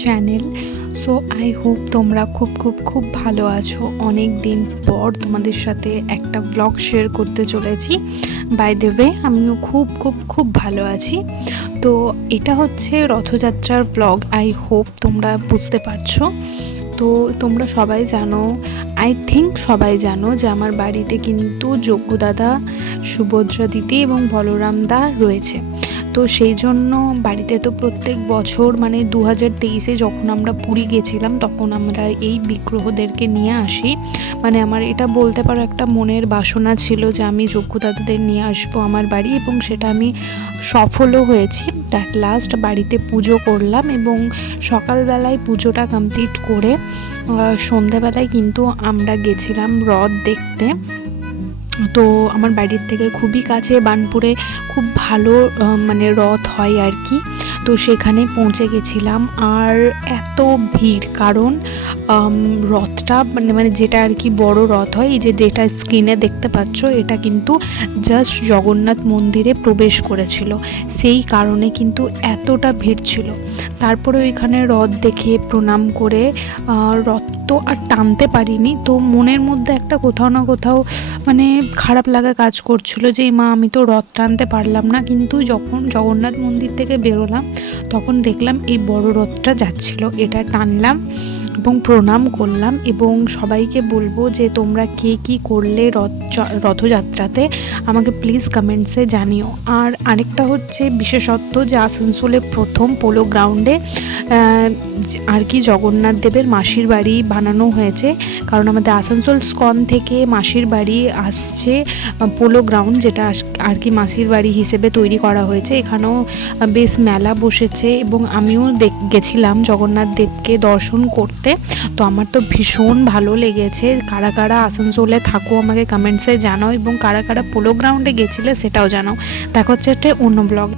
Channel. So I hope তোমরা খুব খুব খুব ভালো আছো। অনেক দিন পর তোমাদের সাথে একটা ব্লগ শেয়ার করতে চলেছি। বাই দ্য ওয়ে আমিও খুব খুব খুব ভালো আছি। তো এটা হচ্ছে রথযাত্রার ব্লগ। আই হোপ তোমরা বুঝতে পারছো। তো তোমরা সবাই জানো, আই থিঙ্ক সবাই জানো যে আমার বাড়িতে কিন্তু যজ্ঞ দাদা, সুভদ্রা দিদি এবং বলরাম দা রয়েছে। তো সেই জন্য বাড়িতে তো প্রত্যেক বছর মানে 2023-এ যখন আমরা পুরী গেছিলাম তখন আমরা এই বিগ্রহদেরকে নিয়ে আসি। মানে আমার এটা বলতে পারো একটা মনের বাসনা ছিল যে আমি যজ্ঞ দাদাদের নিয়ে আসবো আমার বাড়ি, এবং সেটা আমি সফলও হয়েছি। অ্যাট লাস্ট বাড়িতে পুজো করলাম এবং সকালবেলায় পুজোটা কমপ্লিট করে সন্ধ্যাবেলায় কিন্তু আমরা গেছিলাম রথ দেখতে। তো আমার বাড়ির থেকে খুবই কাছে বার্নপুরে খুব ভালো মানে রথ হয় আর কি। তো সেখানে পৌঁছে গেছিলাম, আর এত ভিড়, কারণ রথটা মানে যেটা আর কি বড় রথ হয়, এই যেটা স্ক্রিনে দেখতে পাচ্ছ, এটা কিন্তু জাস্ট জগন্নাথ মন্দিরে প্রবেশ করেছিল, সেই কারণে কিন্তু এতটা ভিড় ছিল। তারপরে ওইখানে রথ দেখে প্রণাম করে রথ তো আর টানতে পারিনি। তো মনের মধ্যে একটা কোথাও না কোথাও মানে খারাপ লাগা কাজ করছিল যে মা আমি তো রথ টানতে পারলাম না। কিন্তু যখন জগন্নাথ মন্দির থেকে বেরোলাম তখন দেখলাম এই বড় রথটা যাচ্ছিল, এটা টানলাম এবং প্রণাম করলাম। এবং সবাইকে বলবো যে তোমরা কে কী করলে রথযাত্রাতে আমাকে প্লিজ কমেন্টসে জানিও। আর আরেকটা হচ্ছে বিশেষত্ব যে আসানসোলে প্রথম পোলো গ্রাউন্ডে আর কি জগন্নাথ দেবের মাসির বাড়ি বানানো হয়েছে, কারণ আমাদের আসানসোল স্কন থেকে মাসির বাড়ি আসছে পোলো গ্রাউন্ড, যেটা আর কি মাসির বাড়ি হিসেবে তৈরি করা হয়েছে। এখানেও বেশ মেলা বসেছে এবং আমিও গেছিলাম জগন্নাথ দেবকে দর্শন করতে। তো আমার তো ভীষণ ভালো লেগেছে। কারা কারা আসানসোলে থাকো আমাকে কমেন্টসে জানাও, এবং কারা কারা পোলো গ্রাউন্ডে গেছিলে সেটাও জানাও। দেখা হচ্ছে একটা অন্য ব্লগ।